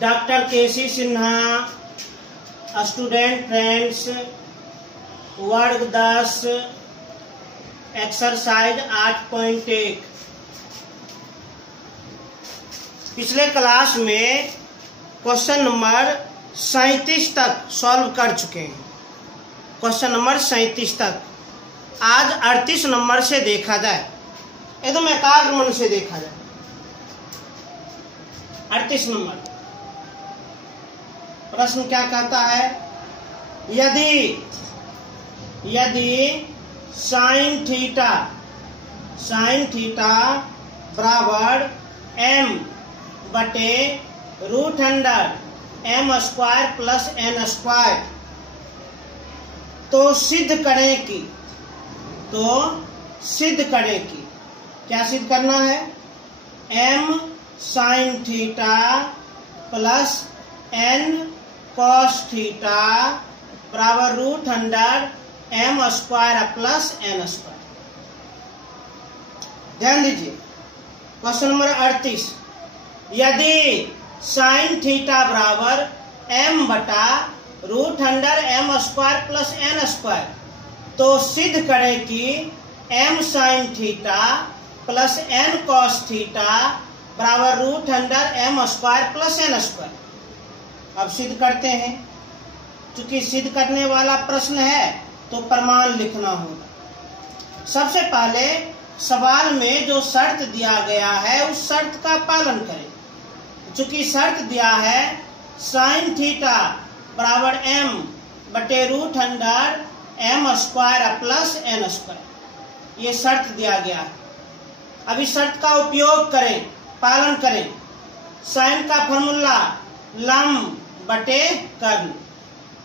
Doctor केसी Sinha, student friends, वर्ग 10, exercise 8.1। पिछले class में क्वेश्चन नंबर 37 तक सॉल्व कर चुके हैं। क्वेश्चन नंबर 37 तक। आज 38 नंबर से देखा जाए, एकदम एकाग्र मन से देखा जाए। 38 नंबर प्रश्न क्या कहता है? यदि साइन थीटा बराबर m बटे √m² प्लस n², तो सिद्ध करें कि क्या सिद्ध करना है? m sine theta plus n cos theta बराबर √m² प्लस n²। ध्यान दीजिए, क्वेश्चन नंबर 38। यदि साइन थीटा बराबर m बटा √m² प्लस n², तो सिद्ध करें कि m sine theta plus n cos theta बराबर √m² प्लस n²। अब सिद्ध करते हैं। चूंकि सिद्ध करने वाला प्रश्न है तो प्रमाण लिखना होगा। सबसे पहले सवाल में जो शर्त दिया गया है उस शर्त का पालन करें। चूंकि शर्त दिया है साइन थीटा बराबर m बटे √m² प्लस n², ये शर्त दिया गया है। अब इस शर्त का उपयोग करें, पालन करें। साइन का फॉर्मूला लंब बटे कर्ण,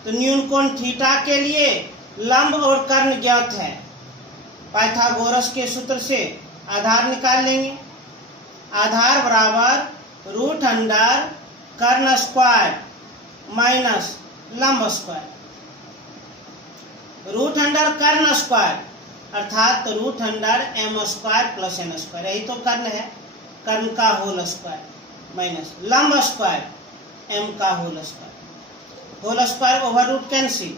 तो न्यून कोण थीटा के लिए लंब और कर्ण ज्ञात है। पाइथागोरस के सूत्र से आधार निकाल लेंगे। आधार बराबर √कर्ण² माइनस लंब²। √कर्ण² अर्थात √m² प्लस n², यही तो कर्ण है। कर्ण का होल² माइनस लंब² m का होल² ओवर रूट कैंसिल,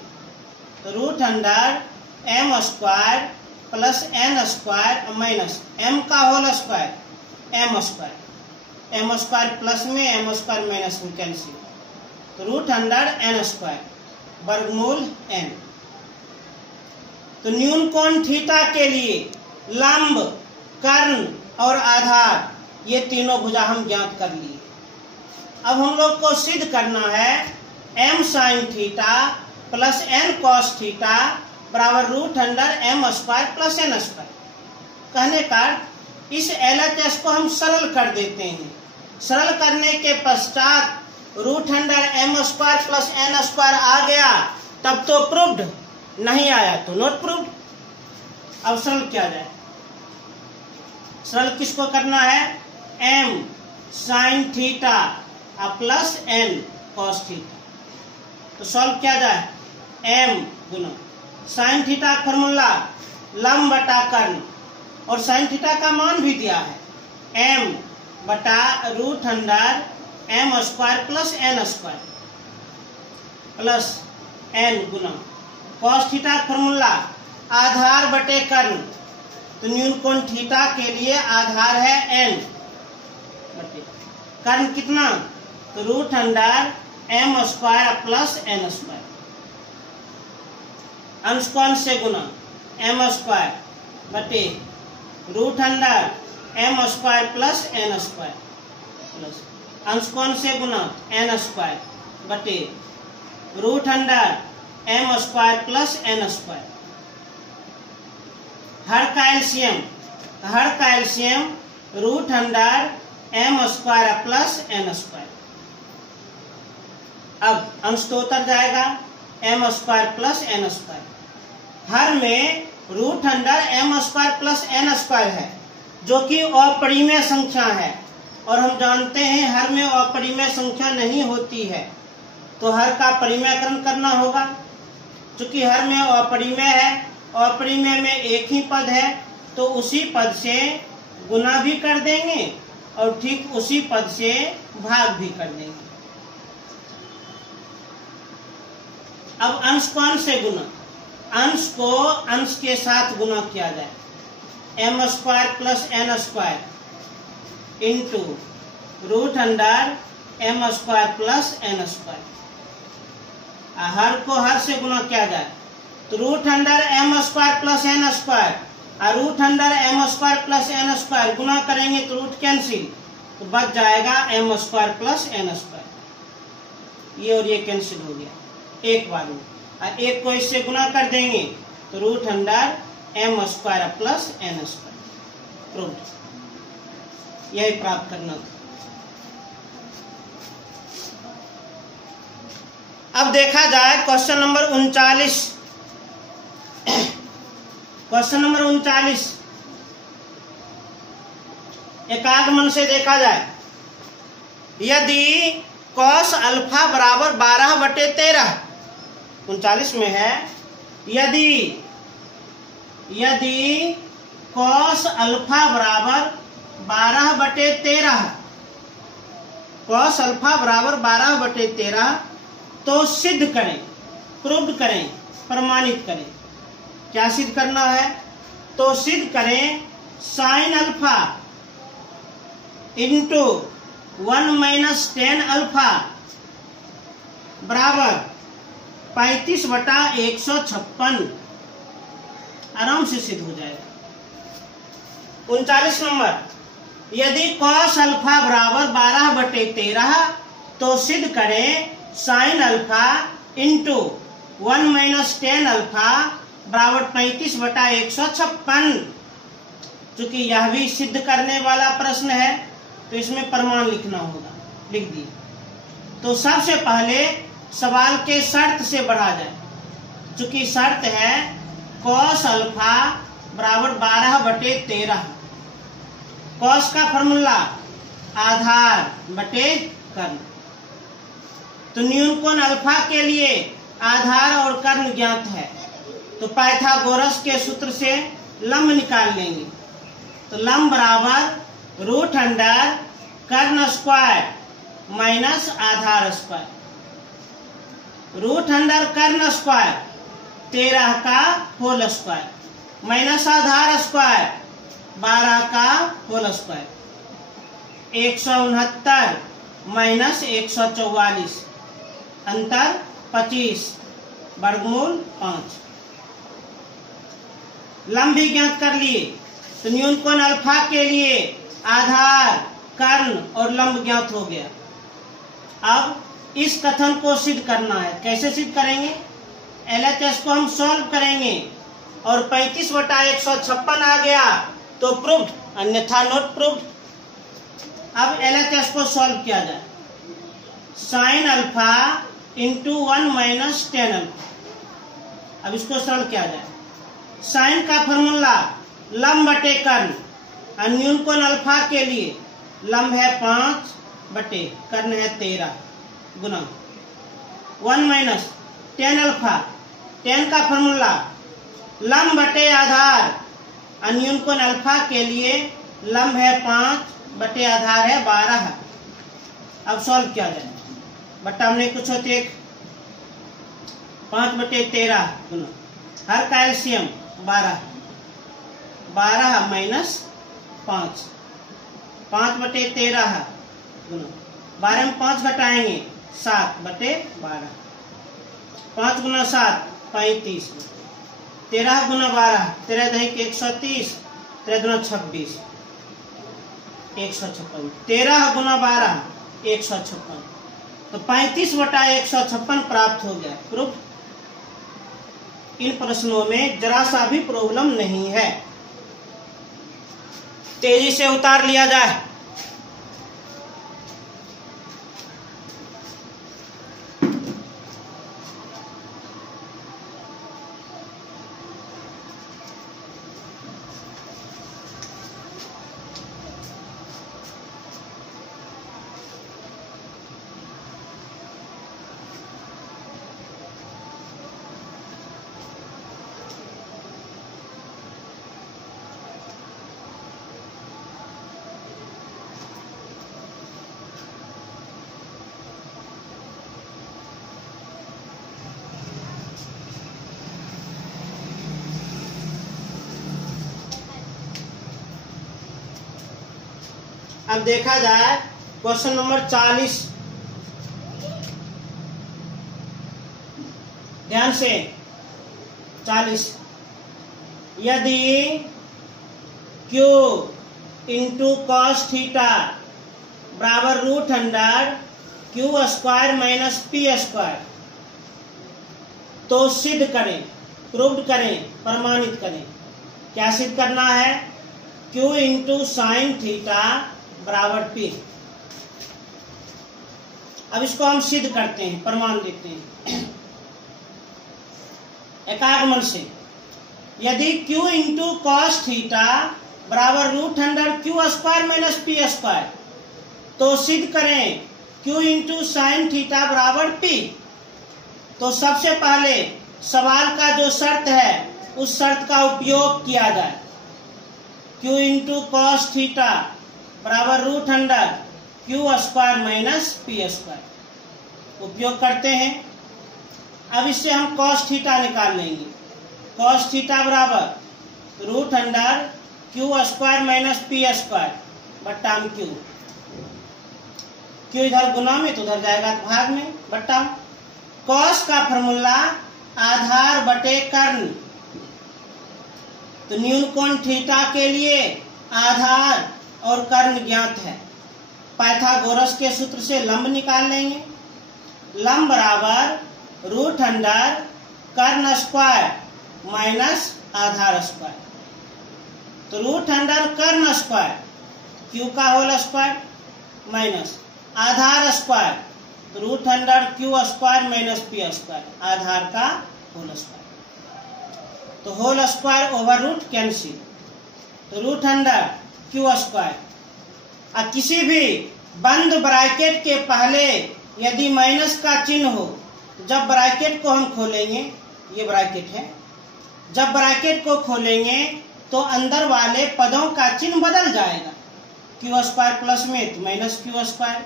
तो √m² plus n² minus m का होल² m² प्लस में m² माइनस में कैंसिल, तो √n² वर्गमूल n। तो न्यून कोण थीटा के लिए लंब, कर्ण और आधार, ये तीनों भुजा हम ज्ञात कर लिए। अब हम लोग को सिद्ध करना है m sine theta plus n cos theta बराबर √m² प्लस n²। कहने का इस LHS को हम सरल कर देते हैं। सरल करने के पश्चात √m² प्लस n² आ गया, तब तो प्रूव्ड, नहीं आया तो नॉट प्रूव्ड। अब सरल किया जाए। सरल किसको करना है? m sine theta plus n cos theta, तो सॉल्व किया जाए। m गुना साइन थीटा फॉर्मूला लंब बटा कर्ण, और साइन थीटा का मान भी दिया है m बटा √m² plus n² plus n गुना कॉस थीटा फॉर्मूला आधार बटे कर्ण, तो न्यून कोण थीटा के लिए आधार है n बटे कर्ण कितना, तो √m² प्लस n²। अंश कोण से गुना m² बटे √m² प्लस n² प्लस अंश कोण से गुना n² बटे √m² प्लस n²। हर का एलसीएम √m² प्लस n²। अब अंश तो उतर जाएगा, m² प्लस n²। हर में √m² प्लस n² है, जो कि अपरिमेय संख्या है, और हम जानते हैं हर में अपरिमेय संख्या नहीं होती है, तो हर का परिमेयकरण करना होगा। चूंकि हर में अपरिमेय है और परिमेय में एक ही पद है तो उसी पद से गुना भी कर देंगे और ठीक उसी पद से भाग भी कर देंगे। अब अंश को अंश से गुना, अंश को अंश के साथ गुना किया जाए, m square plus n square into root under m square plus n square. हर को हर से गुना किया जाए तो root under m square plus n square और root under m square plus n square गुना करेंगे तो रूट कैंसिल, तो बच जाएगा m square plus n square. ये और ये कैंसिल हो गया एक बार में, और एक को इससे गुना कर देंगे तो root under m square plus n square. Proved. यही प्राप्त करना था। अब देखा जाए क्वेश्चन नंबर 39। क्वेश्चन नंबर 39 एकाग्र मन से देखा जाए। यदि कॉस अल्फा बराबर 12/13, 39 में है यदि कॉस अल्फा बराबर 12/13, कॉस अल्फा बराबर 12/13 तो सिद्ध करें, प्रूव्ड करें, प्रमाणित करें। क्या सिद्ध करना है? तो सिद्ध करें sine alpha into 1 minus 10 alpha बराबर 35/156। आराम से सिद्ध हो जाएगा। 39 नंबर, यदि कॉस अल्फा बराबर 12/13 तो सिद्ध करें sine alpha into 1 minus 10 alpha बराबर 35/156। चूंकि यह भी सिद्ध करने वाला प्रश्न है तो इसमें प्रमाण लिखना होगा, लिख दिए। तो सबसे पहले सवाल के शर्त से बढ़ा जाए। चूंकि शर्त है कॉस अल्फा बराबर 12/13, कॉस का फॉर्मूला आधार बटे कर्ण। तो न्यूनकोण अल्फा के लिए आधार और कर्ण ज्ञात है तो पाइथागोरस के सूत्र से लंब निकाल लेंगे। तो लंब बराबर रूट अंडर कर्ण स्क्वायर माइनस आधार स्क्वायर। रूट अंडर कर्ण स्क्वायर 13 का होल स्क्वायर माइनस आधार स्क्वायर 12 का होल स्क्वायर। 169 माइनस 144 अंतर 25 वर्गमूल 5। लंब भी ज्ञात कर लिए तो न्यूनकोण अल्फा के लिए आधार कर्ण और लंब ज्ञात हो गया। अब इस कथन को सिद्ध करना है। कैसे सिद्ध करेंगे? LHS को हम सॉल्व करेंगे और 35/156 आ गया तो प्रूव्ड, अन्यथा नॉट प्रूव्ड। अब LHS को सॉल्व किया जाए। Sine alpha into 1 minus 10 alpha. अब इसको सरल किया जाए। साइन का फॉर्मूला लंब बटे कर्ण, और न्यूनकोण अल्फा के लिए लंब है 5 बटे कर्ण है 13 गुना 1 माइनस 10 अल्फा। 10 का फॉर्मूला लंब बटे आधार, और न्यूनकोण अल्फा के लिए लंब है 5 बटे आधार है 12। अब सॉल्व किया जाए। बट्टा हमने कुछ होते 5/13 गुना हर का एलसीएम 12 माइनस 5, 5/13 गुना 12 में 5 घटाएंगे 7/12। 5 गुना 7 35, 13 गुना 12 13 दही 130, 13 गुना 26 156, 13 गुना 12 156। तो 35/156 प्राप्त हो गया। प्रूफ। इन प्रश्नों में जरा सा भी प्रॉब्लम नहीं है। तेजी से उतार लिया जाए। अब देखा जाए क्वेश्चन नंबर 40, ध्यान से 40। यदि Q इंटू कॉस थीटा बराबर root under Q square minus P square, तो सिद्ध करें, प्रूव करें, प्रमाणित करें। क्या सिद्ध करना है? Q इंटू साइन थीटा बराबर P। अब इसको हम सिद्ध करते हैं, प्रमाण देते हैं एकाग्र मन से। यदि Q इंटू कॉस थीटा बराबर root under Q square minus P square, तो सिद्ध करें Q इंटू साइन थीटा बराबर P। तो सबसे पहले सवाल का जो शर्त है उस शर्त का उपयोग किया जाए। Q इंटू कॉस थीटा बराबर root under Q square minus P square उपयोग करते हैं। अब इससे हम कॉस थीटा निकाल लेंगे। कॉस थीटा बराबर root under Q square minus P square बट्टा क्यू। क्यू इधर गुना में तो उधर जाएगा तो भाग में, बट्टा कॉस का फॉर्मूला आधार बटे कर्ण। तो न्यून कोण थीटा के लिए आधार और कर्ण ज्ञात है। पाइथागोरस के सूत्र से लंब निकाल लेंगे। लंब बराबर रूट अंडर कर्ण स्क्वायर माइनस आधार स्क्वायर। तो रूट अंडर कर्ण स्क्वायर क्यू का होल स्क्वायर माइनस आधार स्क्वायर, तो root under Q square minus P square, आधार का होल स्क्वायर। तो whole square over root cancel, तो रूट अंडर क्यू स्क्वायर। और किसी भी बंद ब्रैकेट के पहले यदि माइनस का चिन्ह हो, तो जब ब्रैकेट को हम खोलेंगे, ये ब्रैकेट है, जब ब्रैकेट को खोलेंगे तो अंदर वाले पदों का चिन्ह बदल जाएगा। क्यू स्क्वायर प्लस में तो minus q square,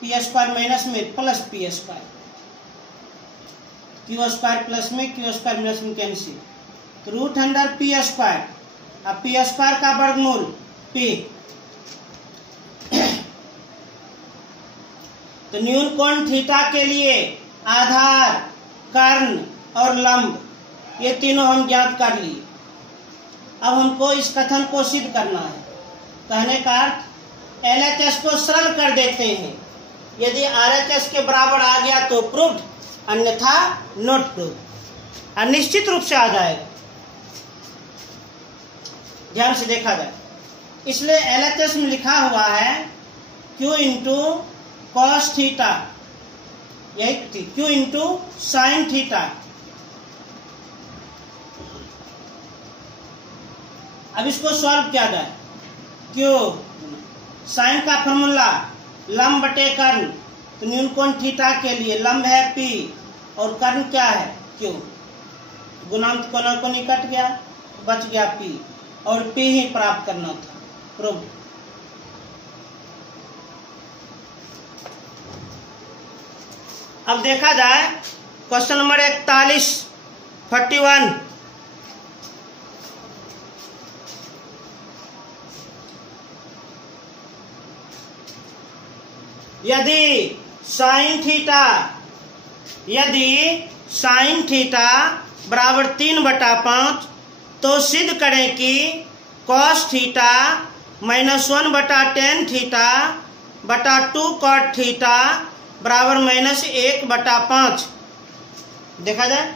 p square minus में plus p square, q square plus में क्यू स्क्वायर माइनस में कैंसिल। तो रूट अंडर पी स्क्वायर, अब पी स्क्वायर का वर्गमूल पी। तो न्यून कोण थीटा के लिए आधार, कर्ण और लंब ये तीनों हम ज्ञात कर लिए। अब हमको इस कथन को सिद्ध करना है। कहने का अर्थ LHS को सरल कर देते हैं। यदि RHS के बराबर आ गया तो प्रूव्ड, अन्यथा नॉट प्रूव्ड। और निश्चित रूप से आ जाएगा, ध्यान से देखा जाए। इसलिए LHS में लिखा हुआ है Q इंटू कॉस थीटा, यही Q इंटू साइन थीटा। अब इसको सॉल्व किया जाए। क्यों? साइन का फॉर्मूला लंब बटे कर्ण। तो न्यून कोण थीटा के लिए लंब है P और कर्ण क्या है Q। गुणांक कोना को निकट गया, बच गया P, और P ही प्राप्त करना था। प्रूव। अब देखा जाए क्वेश्चन नंबर 41, 41। यदि साइन थीटा बराबर 3/5, तो सिद्ध करें कि cos theta minus 1/tan theta बटा 2 कॉट थीटा बराबर माइनस 1/5। देखा जाए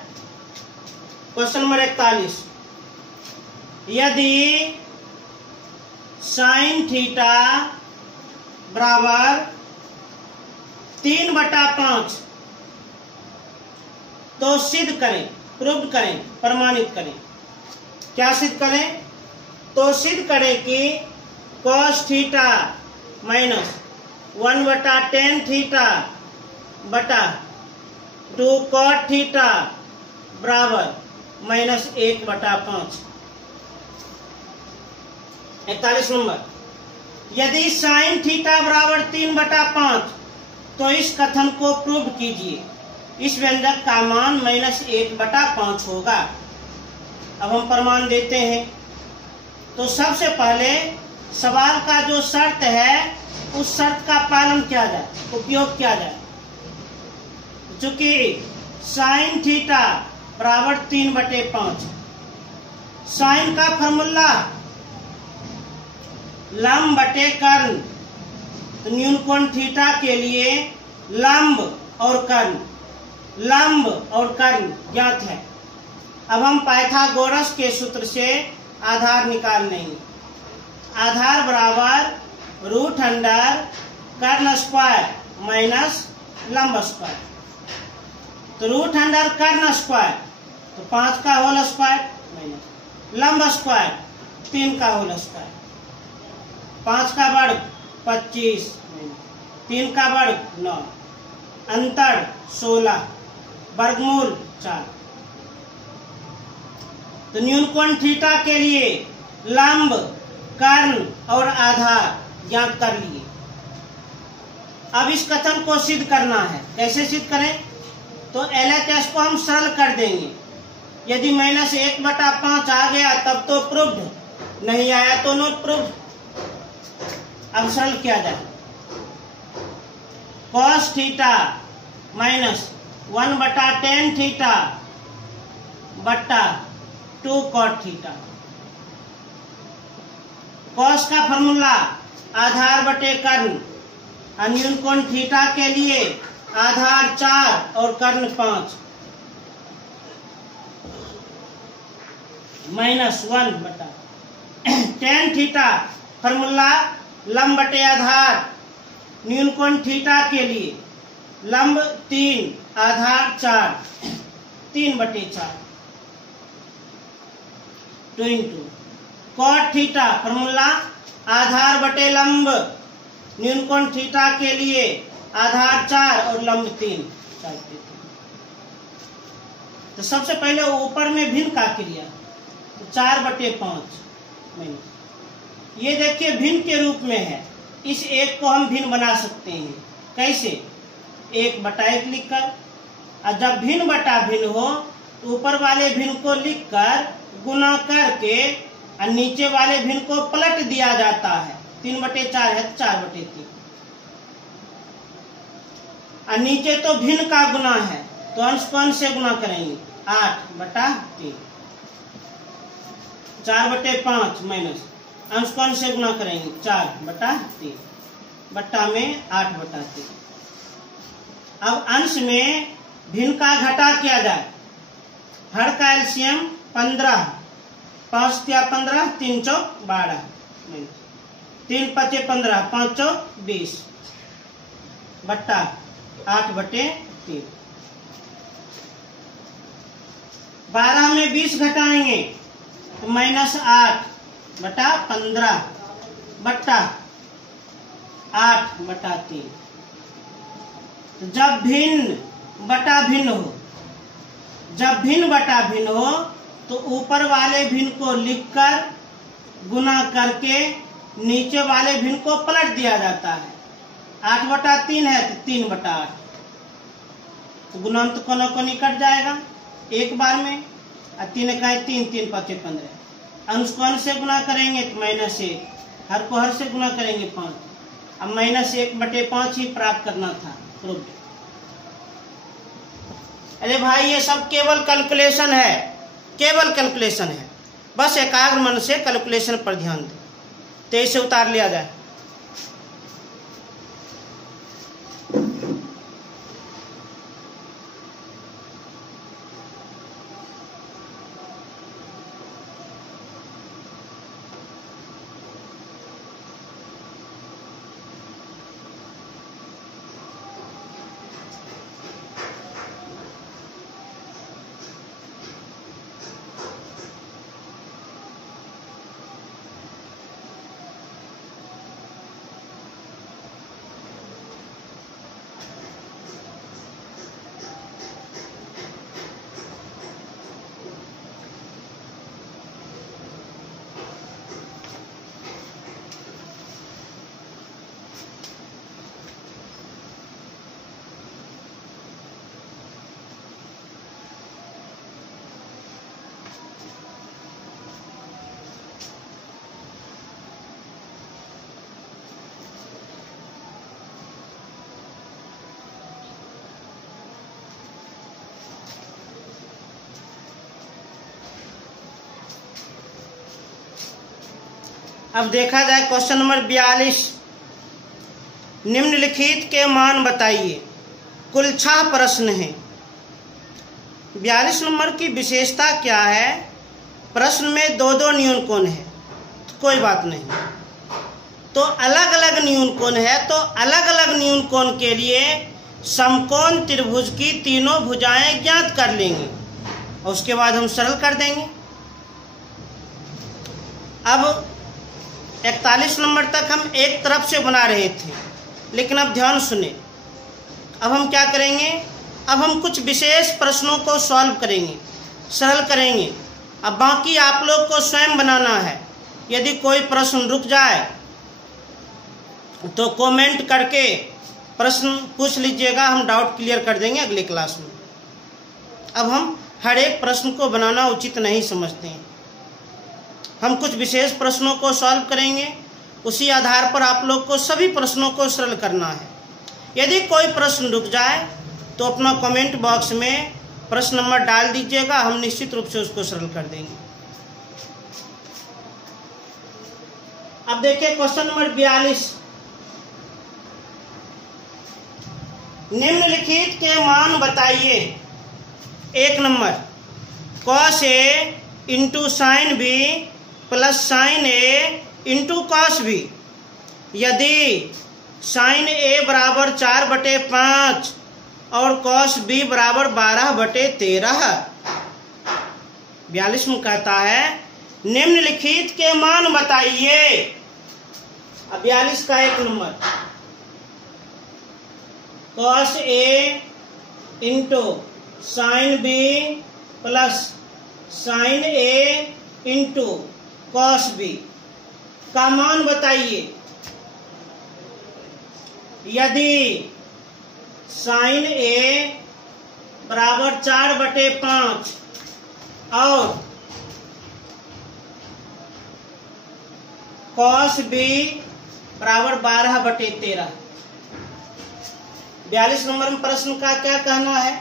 क्वेश्चन नंबर 41। यदि साइन थीटा बराबर 3/5, तो सिद्ध करें, प्रूव करें, प्रमाणित करें। क्या सिद्ध करें? तो सिद्ध करें कि cos theta minus 1/tan theta बटा 2 कॉट थीटा बराबर माइनस 1/5। 41 नंबर। यदि साइन थीटा बराबर 3/5, तो इस कथन को प्रूव कीजिए। इस व्यंजक का मान माइनस 1/5 होगा। अब हम प्रमाण देते हैं। तो सबसे पहले सवाल का जो शर्त है उस शर्त का पालन किया जाए, उपयोग किया जाए। चूंकि साइन थीटा बराबर 3/5, साइन का फॉर्मूला लंब बटे कर्ण, तो न्यून कोण थीटा के लिए लंब और कर्ण ज्ञात है। अब हम पाइथागोरस के सूत्र से आधार निकाल लेंगे। आधार बराबर रूट अंडर कर्ण स्क्वायर माइनस लंब स्क्वायर। तो रूट अंडर कर्ण स्क्वायर तो 5 का होल स्क्वायर माइनस लंब स्क्वायर 3 का होल स्क्वायर, 5 का वर्ग 25 3 का वर्ग 9, अंतर 16, वर्गमूल 4। तो न्यून कोण थीटा के लिए लंब, कर्ण और आधार ज्ञात कर लिए। अब इस कथन को सिद्ध करना है। कैसे सिद्ध करें? तो LHS को हम सरल कर देंगे। यदि -1/5 आ गया तब तो प्रूव्ड, नहीं आया तो नॉट प्रूव्ड। अब सरल किया जाए। cos theta minus 1/tan theta बट्टा 2 cot थीटा। cos का फॉर्मूला आधार बटे कर्ण, न्यून कोण थीटा के लिए आधार 4 और कर्ण 5 -1/, tan थीटा फॉर्मूला लंब बटे आधार, न्यून कोण थीटा के लिए लंब 3 आधार 4, 3/4 2 × cot थीटा फॉर्मूला आधार बटे लंब, न्यून कोण थीटा के लिए आधार 4 और लंब 3। तो सबसे पहले ऊपर में भिन्न का क्रिया, तो 4/5 ये देखिए भिन्न के रूप में है। इस एक को हम भिन्न बना सकते हैं। कैसे? 1/1 लिखकर, और जब भिन्न बटा भिन्न हो तो ऊपर वाले भिन्न को लिखकर गुना करके और नीचे वाले भिन्न को पलट दिया जाता है। 3/4 है तो 4/3, और नीचे तो भिन्न का गुना है तो अंश को अंश से गुना करेंगे 8/3, 4/5 माइनस अंश को अंश से गुना करेंगे 4/3, बट्टा में 8/3। अब अंश में भिन्न का घटा किया जाए। हर का एलसीएम 15, 5 × 15, 3 × 12, 3 × 5 15, 5 × 20 बट्टा 8/3। 12 में 20 घटाएंगे तो -8/15 बट्टा 8/3। जब भिन्न बटा भिन्न हो तो ऊपर वाले भिन्न को लिखकर गुना करके नीचे वाले भिन्न को पलट दिया जाता है। 8/3 है तो 3/8, तो गुणांत कोनों को निकट जाएगा एक बार में, और 3 का 3, 3 × 5 15, अंश को अंश से गुना करेंगे तो -1, हर को हर से गुना करेंगे 5। अब -1/5 ही प्राप्त करना था, प्रूव्ड। अरे भाई ये सब केवल कैलकुलेशन है, केवल कैलकुलेशन है। बस एकाग्र मन से कैलकुलेशन पर ध्यान दें तो इसे उतार लिया जाए। अब देखा जाए क्वेश्चन नंबर 42। निम्नलिखित के मान बताइए। कुल 6 प्रश्न हैं। 42 नंबर की विशेषता क्या है? प्रश्न में 2-2 न्यून कोण है, तो कोई बात नहीं। तो अलग अलग न्यून कोण है, तो अलग अलग न्यून कोण के लिए समकोण त्रिभुज की तीनों भुजाएं ज्ञात कर लेंगे और उसके बाद हम सरल कर देंगे। अब 41 नंबर तक हम एक तरफ से बना रहे थे, लेकिन अब ध्यान सुने। अब हम क्या करेंगे? अब हम कुछ विशेष प्रश्नों को सॉल्व करेंगे, सरल करेंगे। अब बाकी आप लोग को स्वयं बनाना है। यदि कोई प्रश्न रुक जाए तो कमेंट करके प्रश्न पूछ लीजिएगा, हम डाउट क्लियर कर देंगे अगले क्लास में। अब हम हर एक प्रश्न को बनाना उचित नहीं समझते हैं। हम कुछ विशेष प्रश्नों को सॉल्व करेंगे, उसी आधार पर आप लोग को सभी प्रश्नों को सरल करना है। यदि कोई प्रश्न रुक जाए तो अपना कमेंट बॉक्स में प्रश्न नंबर डाल दीजिएगा, हम निश्चित रूप से उसको सरल कर देंगे। अब देखिए क्वेश्चन नंबर 42। निम्नलिखित के मान बताइए। 1 number cos A into sign B plus sine A into cos B यदि साइन A बराबर 4/5 और कॉस B बराबर 12/13। 42 में कहता है निम्नलिखित के मान बताइए। अब 42 का 1 number cos A into sign B plus sine A into cos B का मान बताइए। यदि साइन A बराबर 4/5 और कॉस B बराबर 12/13। 42 नंबर में प्रश्न का क्या कहना है?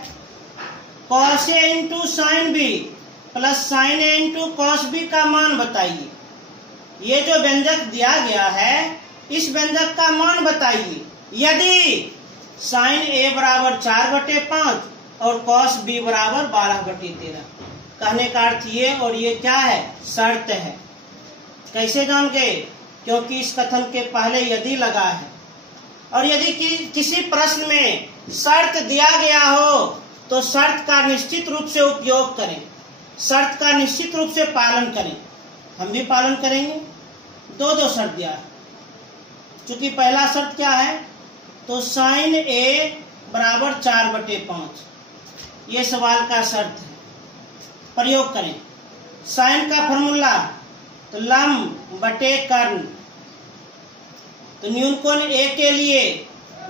cos A into sign B plus sine A into cos B का मान बताइए। ये जो व्यंजक दिया गया है, इस व्यंजक का मान बताइए। यदि साइन A बराबर 4/5 और कॉस B बराबर 12/13। कहने का अर्थ ये, और ये क्या है? शर्त है। कैसे जान गए? क्योंकि इस कथन के पहले यदि लगा है, और यदि किसी प्रश्न में शर्त दिया गया हो तो शर्त का निश्चित रूप से उपयोग करें, शर्त का निश्चित रूप से पालन करें। हम भी पालन करेंगे। 2 शर्त दिया है। चूंकि पहला शर्त क्या है? तो साइन A बराबर 4/5, ये सवाल का शर्त है। प्रयोग करें। साइन का फॉर्मूला तो लंब बटे कर्ण। तो न्यूनकोण A के लिए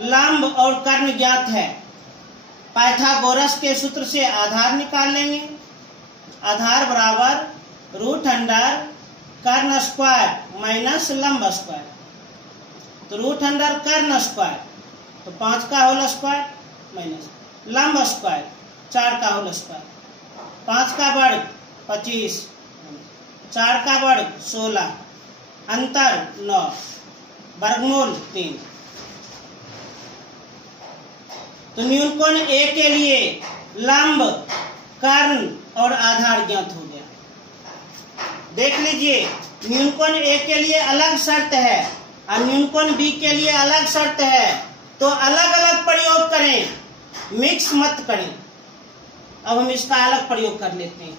लंब और कर्ण ज्ञात है। पाइथागोरस के सूत्र से आधार निकाल लेंगे। आधार बराबर √अंडर कर्ण स्क्वायर माइनस लंब स्क्वायर। तो √अंडर कर्ण स्क्वायर तो 5 का होल स्क्वायर माइनस लंब स्क्वायर 4 का होल स्क्वायर। 5 का वर्ग 25, 4 का वर्ग 16, अंतर 9, वर्गमूल 3। तो न्यूनकोण A के लिए लंब, कर्ण और आधार ज्ञात हो गया। देख लीजिए, न्यूनकोण A के लिए अलग शर्त है और न्यूनकोण B के लिए अलग शर्त है। तो अलग अलग प्रयोग करें, मिक्स मत करें। अब हम इसका अलग प्रयोग कर लेते हैं।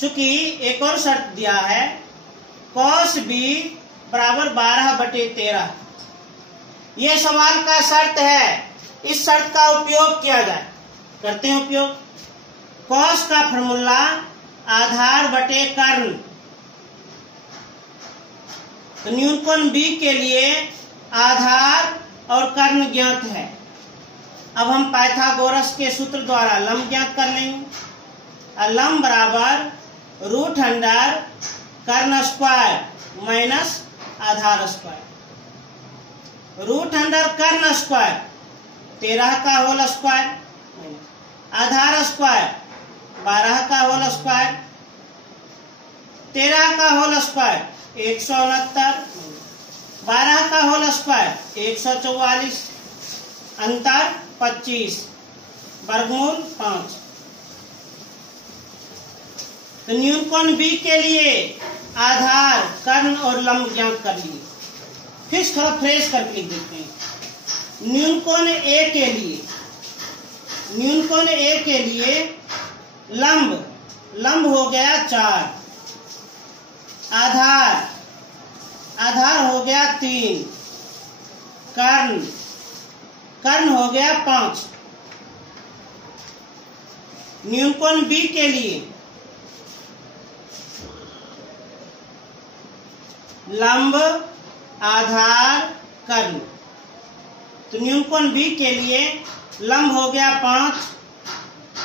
चूंकि एक और शर्त दिया है, cos B बराबर 12/13। यह सवाल का शर्त है। इस शर्त का उपयोग किया जाए, करते हैं उपयोग। cos का फॉर्मूला आधार बटे कर्ण। तो न्यूनकोण B के लिए आधार और कर्ण ज्ञात है। अब हम पाइथागोरस के सूत्र द्वारा लंब ज्ञात कर लेंगे। लंब बराबर √अंडर कर्ण स्क्वायर माइनस आधार स्क्वायर। √अंडर कर्ण स्क्वायर 13 का होल स्क्वायर, आधार स्क्वायर 12 का होल स्क्वायर, 13 का होल स्क्वायर 169, 12 का होल स्क्वायर 144, अंतर 25, वर्गमूल 5। तो न्यूनकोण बी के लिए आधार, कर्ण और लंब ज्ञात कर लिए। फिर थोड़ा फ्रेश करके लिख देते हैं। न्यूनकोण ए के लिए, न्यूनकोण ए के लिए लंब हो गया 4, आधार हो गया 3, कर्ण हो गया 5। न्यूनकोण बी के लिए लंब, आधार, कर्ण। तो न्यूनकोण बी के लिए लंब हो गया 5,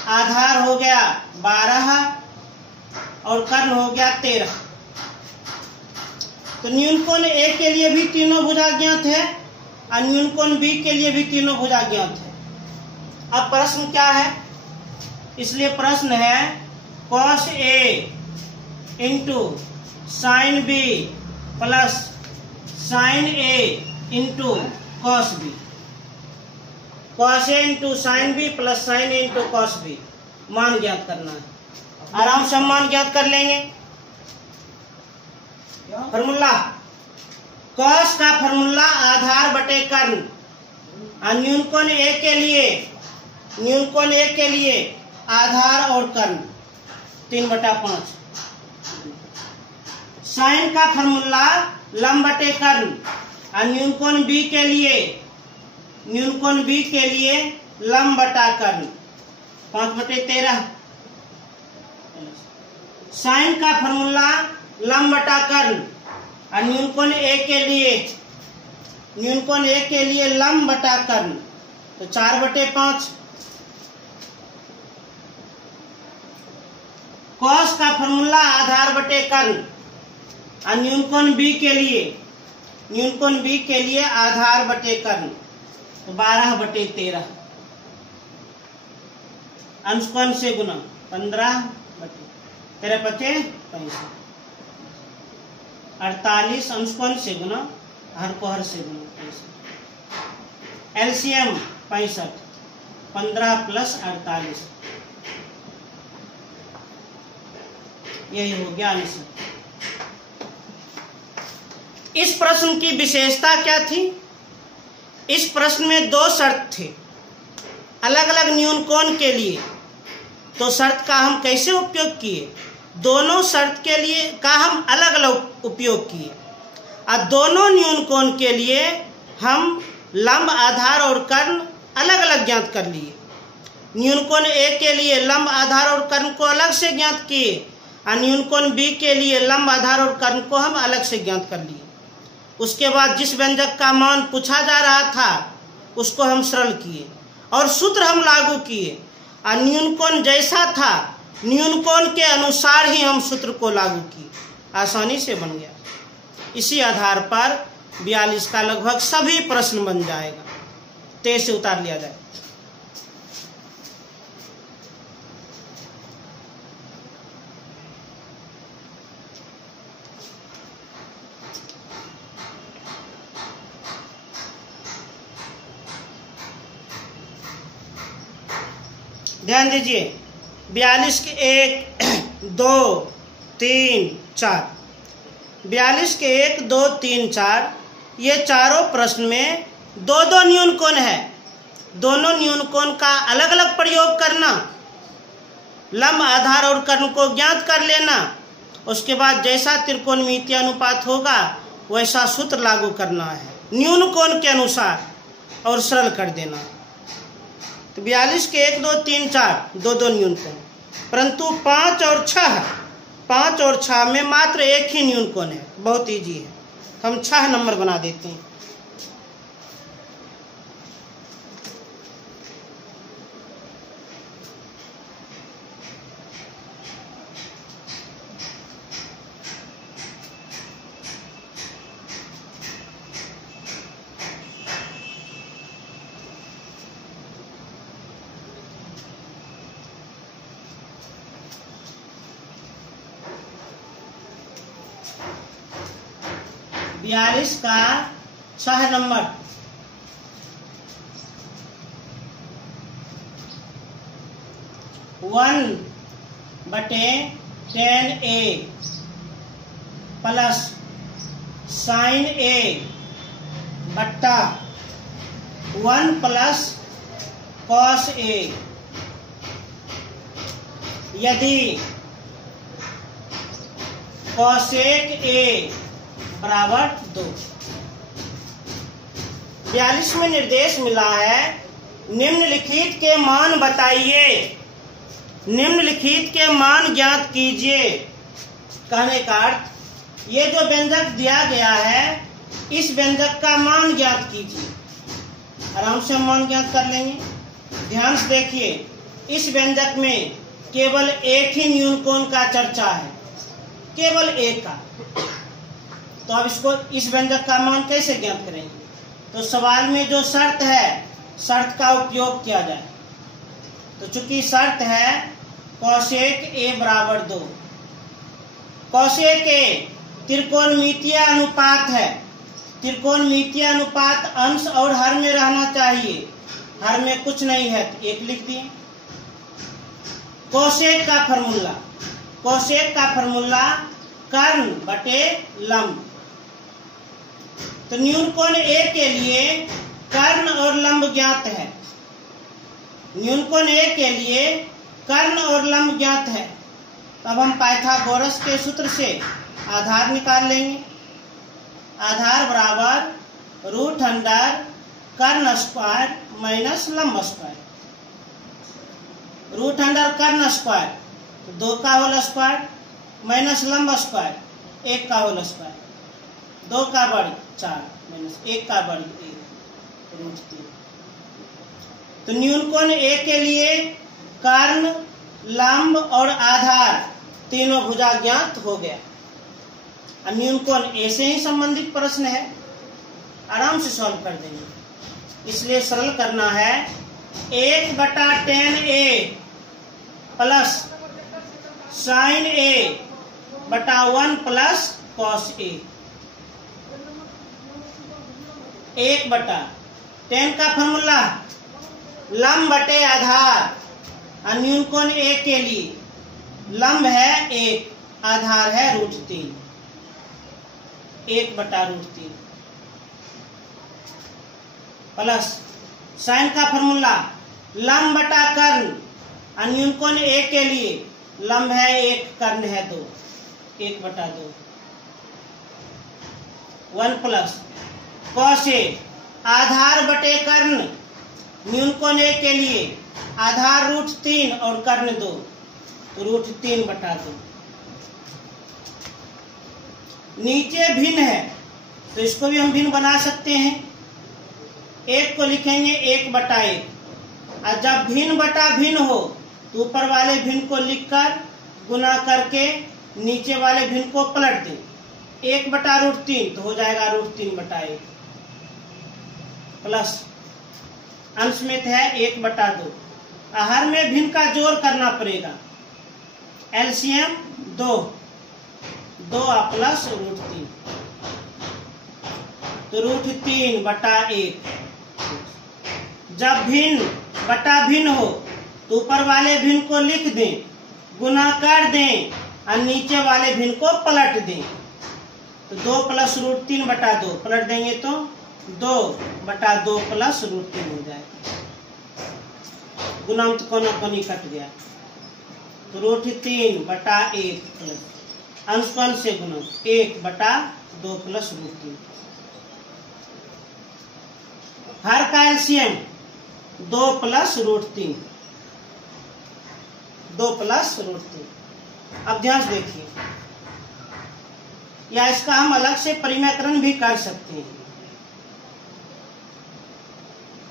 आधार हो गया 12 और कर्ण हो गया 13। तो न्यूनकोण ए के लिए भी तीनों भुजा ज्ञात है और न्यूनकोण बी के लिए भी तीनों भुजा ज्ञात है। अब प्रश्न क्या है? इसलिए प्रश्न है cos A into sine B plus sine A into cos B। cos A into sine B plus sine A into cos B मान ज्ञात करना है। आराम से हम मान ज्ञात कर लेंगे। फॉर्मूला cos का फॉर्मूला आधार बटे कर्ण और न्यूनकोण ए के लिए आधार और कर्ण 3/5। साइन का फॉर्मूला लंब बटे कर्ण और न्यूनकोण बी के लिए लंब बटा कर्ण 5/13। साइन का फॉर्मूला लंब बटा कर्ण और न्यूनकोण ए के लिए लंब बटा कर्ण तो 4/5। cos का फॉर्मूला आधार बटे कर्ण और न्यूनकोण बी के लिए आधार बटे कर्ण तो 12/13। अंशकोण से गुना 15/13 65। 48 अंशकोण से गुना हर को हर से गुना 65। एलसीएम 65, 15 + 48 यही हो गया आंसर। इस प्रश्न की विशेषता क्या थी? इस प्रश्न में 2 शर्त थे अलग अलग न्यूनकोण के लिए। तो शर्त का हम कैसे उपयोग किए? दोनों शर्त के लिए का हम अलग अलग उपयोग किए और दोनों न्यूनकोण के लिए हम लंब, आधार और कर्ण अलग अलग ज्ञात कर लिए। न्यूनकोण ए के लिए लंब, आधार और कर्ण को अलग से ज्ञात किए और न्यूनकोण बी के लिए लंब, आधार और कर्ण को हम अलग से ज्ञात कर लिए। उसके बाद जिस व्यंजक का मान पूछा जा रहा था उसको हम सरल किए और सूत्र हम लागू किए और न्यूनकोण जैसा था न्यूनकोण के अनुसार ही हम सूत्र को लागू किए, आसानी से बन गया। इसी आधार पर 42 का लगभग सभी प्रश्न बन जाएगा। तेज से उतार लिया जाए। ध्यान दीजिए 42 के 1, 2, 3, 4। 42 के 1, 2, 3, 4 ये चारों प्रश्न में 2 न्यूनकोण है। दोनों न्यूनकोण का अलग अलग प्रयोग करना, लंब, आधार और कर्ण को ज्ञात कर लेना, उसके बाद जैसा त्रिकोणमितीय अनुपात होगा वैसा सूत्र लागू करना है न्यूनकोण के अनुसार और सरल कर देना। तो 42 के 1, 2, 3, 4 2 न्यूनकोण, परंतु 5 और 6 में मात्र एक ही न्यूनकोण है। बहुत इजी है, हम 6 नंबर बना देते हैं। 42 का 6 नंबर। वन बटे 10a प्लस साइन a बट्टा 1 प्लस कॉस a यदि कॉसेक a बराबर 2। 42 में निर्देश मिला है निम्नलिखित के मान बताइए, निम्नलिखित के मान ज्ञात कीजिए। कहने का अर्थ ये जो व्यंजक दिया गया है इस व्यंजक का मान ज्ञात कीजिए। आराम से हम मान ज्ञात कर लेंगे। ध्यान से देखिए, इस व्यंजक में केवल एक ही न्यूनकोण का चर्चा है, केवल एक का। तो अब इसको इस व्यंजक का मान कैसे ज्ञात करेंगे? तो सवाल में जो शर्त है शर्त का उपयोग किया जाए। तो चूंकि शर्त है कॉसेक a बराबर 2, कॉसेक a त्रिकोणमितीय अनुपात है। त्रिकोणमितीय अनुपात अंश और हर में रहना चाहिए, हर में कुछ नहीं है तो 1 लिख दिए। कॉसेक का फॉर्मूला, कॉसेक का फॉर्मूला कर्ण बटे लंब। तो न्यूनकोण a के लिए कर्ण और लंब ज्ञात है, न्यूनकोण a के लिए कर्ण और लंब ज्ञात है। तब हम पाइथागोरस के सूत्र से आधार निकाल लेंगे। आधार बराबर रूट अंडर कर्ण स्क्वायर माइनस लंब स्क्वायर। रूट अंडर कर्ण स्क्वायर तो 2 का होल स्क्वायर माइनस लंब स्क्वायर 1 का होल स्क्वायर, 2 का वर्ग 4 माइनस 1 का वर्ग 1 रूट 3। तो न्यूनकोण a के लिए कर्ण, लंब और आधार तीनों भुजा ज्ञात हो गया। अब न्यूनकोण a से ही संबंधित प्रश्न है, आराम से सॉल्व कर देंगे। इसलिए सरल करना है 1/10a प्लस साइन a बटा 1 प्लस कॉस a। 1/10 का फॉर्मूला लंब बटे आधार। न्यूनकोण a के लिए लंब है 1, आधार है रूट 3, 1/√3 प्लस साइन का फॉर्मूला लंब बटा कर्ण। न्यूनकोण a के लिए लंब है 1, कर्ण है 2, 1/2 1 प्लस कॉस a आधार बटे कर्ण। न्यूनकोण a के लिए आधार रूट 3 और कर्ण 2 तो रूट 3/2। नीचे भिन्न है तो इसको भी हम भिन्न बना सकते हैं। 1 को लिखेंगे 1/1 और जब भिन्न बटा भिन्न हो तो ऊपर वाले भिन्न को लिखकर गुना करके नीचे वाले भिन्न को पलट दें। 1/√3 तो हो जाएगा रूट 3/1 प्लस अंश में है 1/2। हर में भिन्न का जोड़ करना पड़ेगा। एलसीएम 2 प्लस रूट 3 तो रूट 3/1। जब भिन्न बटा भिन्न हो तो ऊपर वाले भिन्न को लिख दें, गुना कर दें और नीचे वाले भिन्न को पलट दें। तो 2 प्लस रूट 3/2 पलट देंगे तो 2/2 प्लस रूट 3 हो जाएगा। गुणांक कोना कोनी कट गया तो रूट 3/1 प्लस अंश कोण से गुना 1/2 प्लस रूट 3। हर का LCM 2 plus root 3, 2 plus root 3। अब ध्यान से देखिए, या इसका हम अलग से परिमेयकरण भी कर सकते हैं।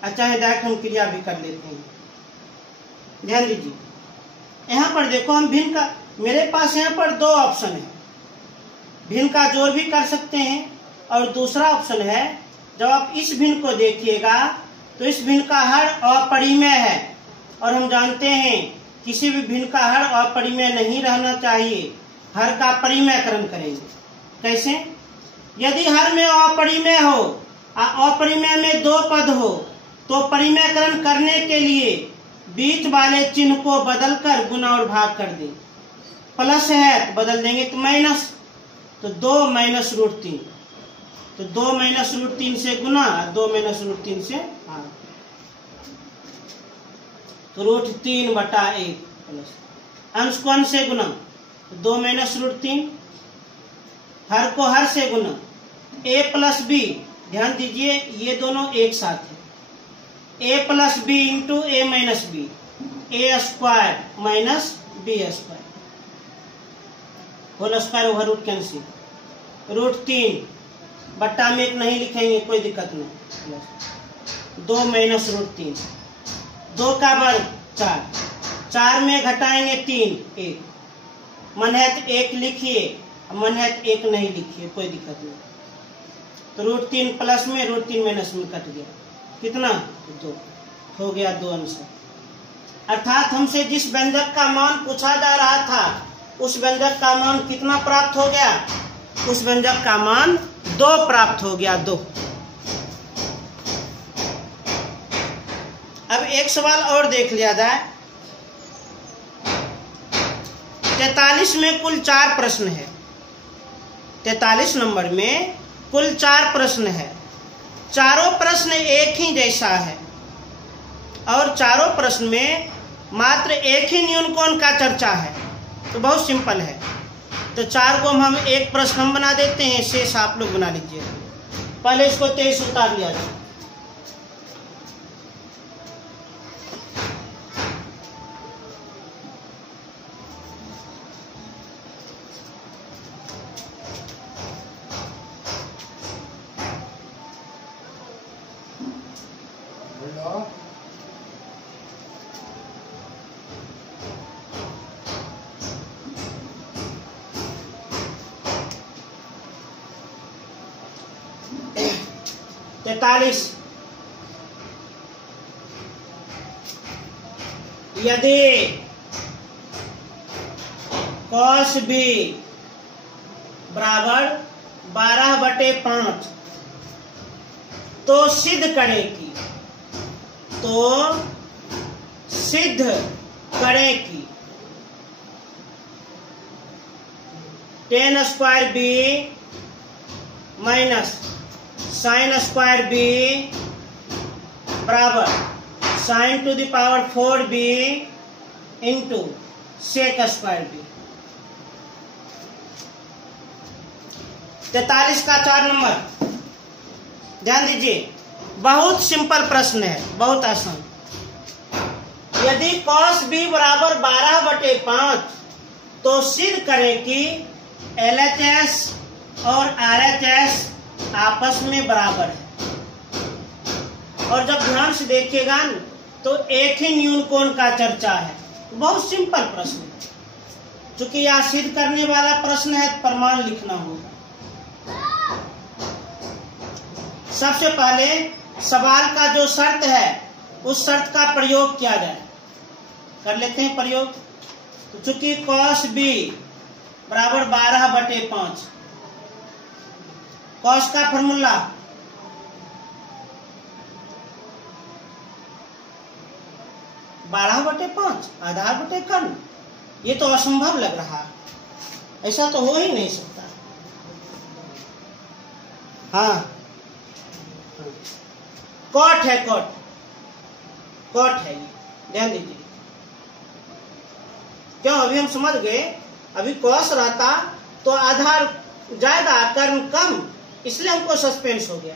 अच्छा है, डायरेक्ट हम क्रिया भी कर लेते हैं। ध्यान दीजिए, यहाँ पर देखो हम भिन्न का, मेरे पास यहाँ पर 2 ऑप्शन है। भिन्न का जोड़ भी कर सकते हैं और दूसरा ऑप्शन है, जब आप इस भिन्न को देखिएगा तो इस भिन्न का हर अपरिमेय है और हम जानते हैं किसी भी भिन्न का हर अपरिमेय नहीं रहना चाहिए। हर का परिमेयकरण करेंगे। कैसे? यदि हर में अपरिमेय हो, अपरिमेय में दो पद हो, तो परिमेयकरण करने के लिए बीच वाले चिन्ह को बदलकर गुना और भाग कर दें। प्लस है तो बदल देंगे तो माइनस, तो 2 माइनस रूट 3, तो 2 माइनस रूट 3 से गुना, 2 माइनस रूट 3 से भाग, तो रूट 3/1 प्लस अंश को अंश से गुना, तो 2 माइनस रूट 3, हर को हर से गुना, a प्लस बी, ध्यान दीजिए ये दोनों एक साथ है, a plus B into A minus B, A square minus B square, whole square over root cancel, root 3 बट्टा में 1 नहीं लिखेंगे कोई दिक्कत नहीं, 2 माइनस रूट 3, 2 का वर्ग 4, 4 में घटाएंगे 3, 1, मन है तो 1 लिखिए, मन है तो 1 नहीं लिखिए कोई दिक्कत नहीं, तो रूट 3 प्लस में रूट 3 माइनस में कट गया, कितना 2, हो गया 2 आंसर। अर्थात हमसे जिस व्यंजक का मान पूछा जा रहा था उस व्यंजक का मान कितना प्राप्त हो गया, उस व्यंजक का मान 2 प्राप्त हो गया, 2। अब एक सवाल और देख लिया जाए। 43 में कुल 4 प्रश्न है, 43 नंबर में कुल 4 प्रश्न है, चारों प्रश्न एक ही जैसा है और चारों प्रश्न में मात्र एक ही न्यून कोण का चर्चा है, तो बहुत सिंपल है। तो 4 को हम एक प्रश्न हम बना देते हैं, शेष आप लोग बना लीजिए। पहले इसको 23 उतार लिया जाए। यदि cos b बराबर 12/5 तो सिद्ध करें कि, तो सिद्ध करें कि tan square b minus sin square b बराबर sin to the power 4b into sec square b। 43 का 4 नंबर ध्यान दीजिए, बहुत सिंपल प्रश्न है, बहुत आसान। यदि cos b बराबर 12/5 तो सिद्ध करें कि LHS और RHS आपस में बराबर है। और जब ध्यान से देखिएगा तो एक ही न्यून कोण का चर्चा है, बहुत सिंपल प्रश्न है। चूंकि यह सिद्ध करने वाला प्रश्न है तो प्रमाण लिखना होगा। सबसे पहले सवाल का जो शर्त है उस शर्त का प्रयोग किया जाए, कर लेते हैं प्रयोग। तो चूंकि cos b बराबर 12/5, cos का फॉर्मूला 12/5 आधार बटे कर्ण, ये तो असंभव लग रहा है, ऐसा तो हो ही नहीं सकता। हाँ कॉट है, कॉट है, ये ध्यान दीजिए। क्यों, अभी हम समझ गए। अभी कॉस रहता तो आधार ज्यादा कर्ण कम, इसलिए हमको सस्पेंस हो गया।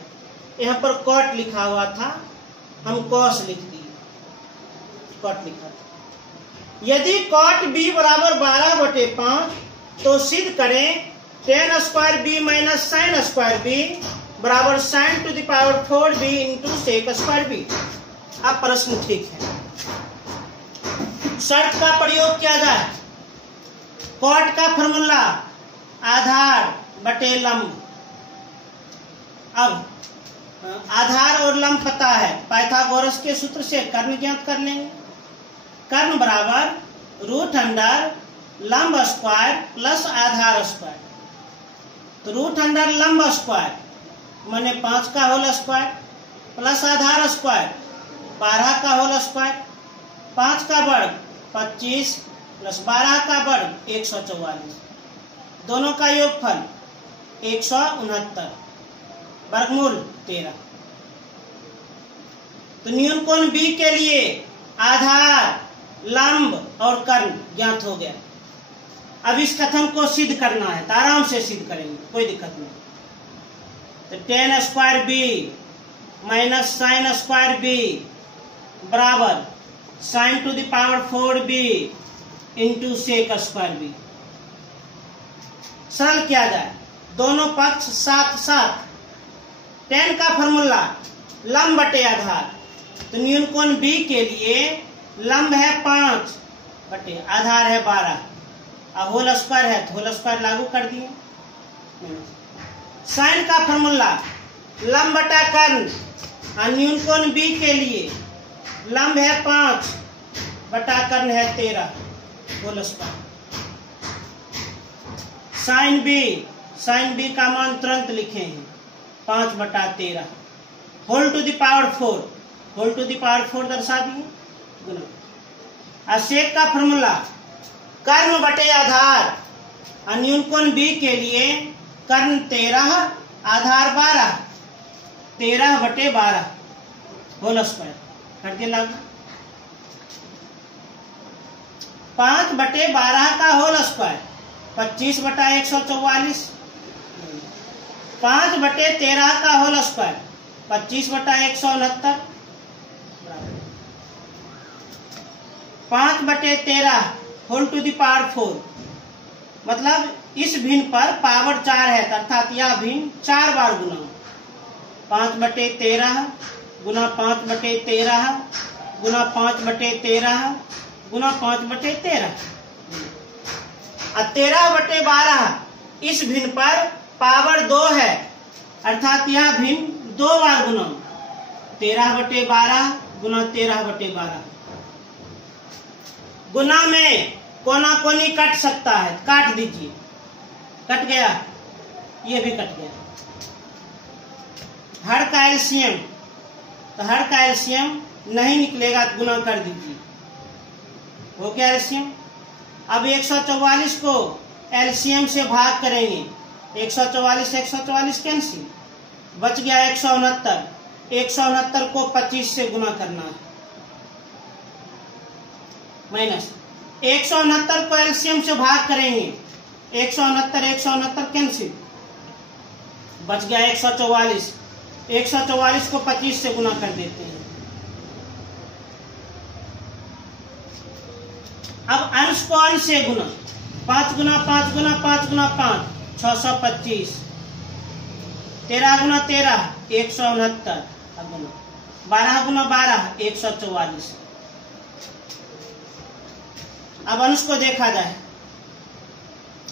यहाँ पर कॉट लिखा हुआ था, हम कॉस लिख दिए, कॉट लिखा था। यदि कॉट b बराबर 12/5 तो सिद्ध करें tan square b minus sin square b बराबर sin to the power 4b into sec square b। अब प्रश्न ठीक है, शर्त का प्रयोग किया जाए। कॉट का फॉर्मूला आधार बटे लंब। अब आधार और लंब पता है, पाइथागोरस के सूत्र से कर्ण ज्ञात कर लेंगे। कर्ण बराबर रूट अंडर लंब स्क्वायर प्लस आधार स्क्वायर। तो रूट अंडर लंब स्क्वायर माने 5 का होल स्क्वायर प्लस आधार स्क्वायर 12 का होल स्क्वायर, 5 का वर्ग 25 प्लस 12 का वर्ग 144, दोनों का योगफल 169, वर्गमूल 13। तो न्यूनकोण बी के लिए आधार, लंब और कर्ण ज्ञात हो गया। अब इस कथन को सिद्ध करना है, तो आराम से सिद्ध करेंगे, कोई दिक्कत नहीं। तो tan square b minus sine square b बराबर sine to the power 4b into sec square b. सरल किया जाए, दोनों पक्ष साथ साथ। tan का फॉर्मूला लंब बटे आधार, तो न्यूनकोण बी के लिए लंब है 5 बटे आधार है 12 और होल स्क्वायर है तो होल स्क्वायर लागू कर दिए। साइन का फॉर्मूला लंब बटा कर्ण और न्यूनकोण बी के लिए लंब है 5 बटा कर्ण है 13 होल स्क्वायर। साइन बी का मान तुरंत लिखे हैं 5 बटा 13 whole to the power 4, whole to the power 4 दर्शा दिए गुना। और सेक का फॉर्मूला कर्ण बटे आधार और न्यूनकोण बी के लिए कर्ण 13 आधार 12, 13 बटे 12 होल स्क्वायर कर दिया लागू। 5 बटे 12 का होल स्क्वायर 25 बटा 144, 5 बटे 13 का होल स्क्वायर 25 बटा 169, 5 बटे 13 होल टू द पावर 4, मतलब इस भिन्न पर पावर 4 है अर्थात यह भिन्न 4 बार गुना। 5 बटे 13 गुना 5 बटे 13 गुना 5 बटे 13 गुना 5 बटे 13 और 13 बटे 12 इस भिन्न पर पावर 2 है अर्थात यह भिन्न 2 बार गुना। 13 बटे 12 गुना 13 बटे 12। गुना में कोना कोनी कट सकता है, काट दीजिए, कट गया, ये भी कट गया। हर का एलसीएम, तो हर का एलसीएम नहीं निकलेगा तो गुना कर दीजिए, हो गया एलसीएम। अब 144 को एलसीएम से भाग करेंगे, 144 144 कैंसिल, बच गया 169। 169 को 25 से गुना करना है, माइनस 169 को एलसीएम से भाग करेंगे, 169 169 कैंसिल, बच गया 144। 144 को 25 से गुना कर देते हैं। अब अंश को अंश से गुना, 5 गुना 5 गुना 5 गुना 5 625, 13 गुना 13 169, 12 गुना 12 144। अब अंश को देखा जाए,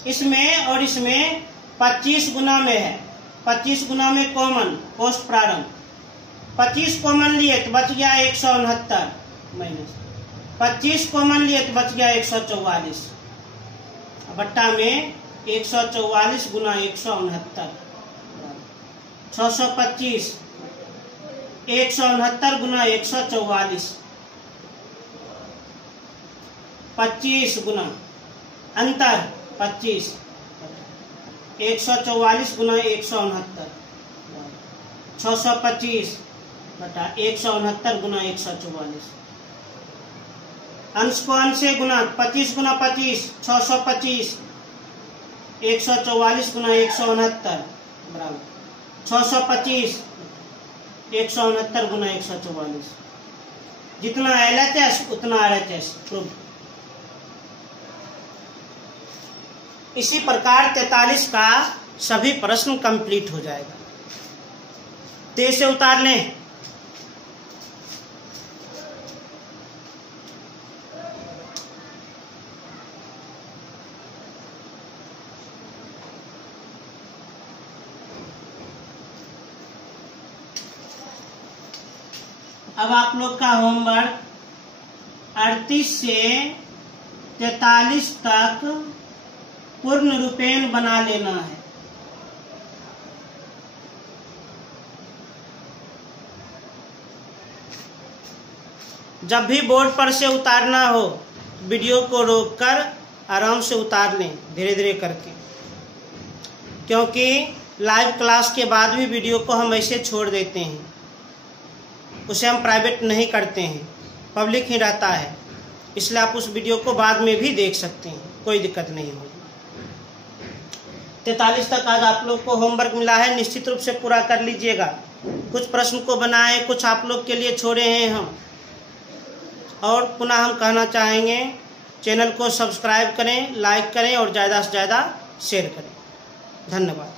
इसमें और इसमें 25 गुना में है, 25 गुना में कॉमन पोस्ट प्रारंभ, 25 कॉमन लिए तो बच गया 169 माइनस 25 कॉमन लिए तो बच गया 144, बट्टा में 144 गुना 169 625, 169 गुना 144, 25 गुना अंतर 25, 144 गुना 169 625 बटा 169 गुना 144। अंश को अंश से गुना, 25 गुना 25 625, 144 गुना 169 बराबर 625, 169 गुना 144। जितना LHS उतना RHS प्रूव। इसी प्रकार 43 का सभी प्रश्न कंप्लीट हो जाएगा। ते से उतार लें। अब आप लोग का होमवर्क 38 से 43 तक पूर्ण रूपेण बना लेना है। जब भी बोर्ड पर से उतारना हो वीडियो को रोककर आराम से उतार लें, धीरे धीरे करके, क्योंकि लाइव क्लास के बाद भी वीडियो को हम ऐसे छोड़ देते हैं, उसे हम प्राइवेट नहीं करते हैं, पब्लिक ही रहता है, इसलिए आप उस वीडियो को बाद में भी देख सकते हैं, कोई दिक्कत नहीं होगी। 43 तक आज आप लोग को होमवर्क मिला है, निश्चित रूप से पूरा कर लीजिएगा। कुछ प्रश्न को बनाए, कुछ आप लोग के लिए छोड़े हैं हम। और पुनः हम कहना चाहेंगे, चैनल को सब्सक्राइब करें, लाइक करें और ज़्यादा से ज़्यादा शेयर करें। धन्यवाद।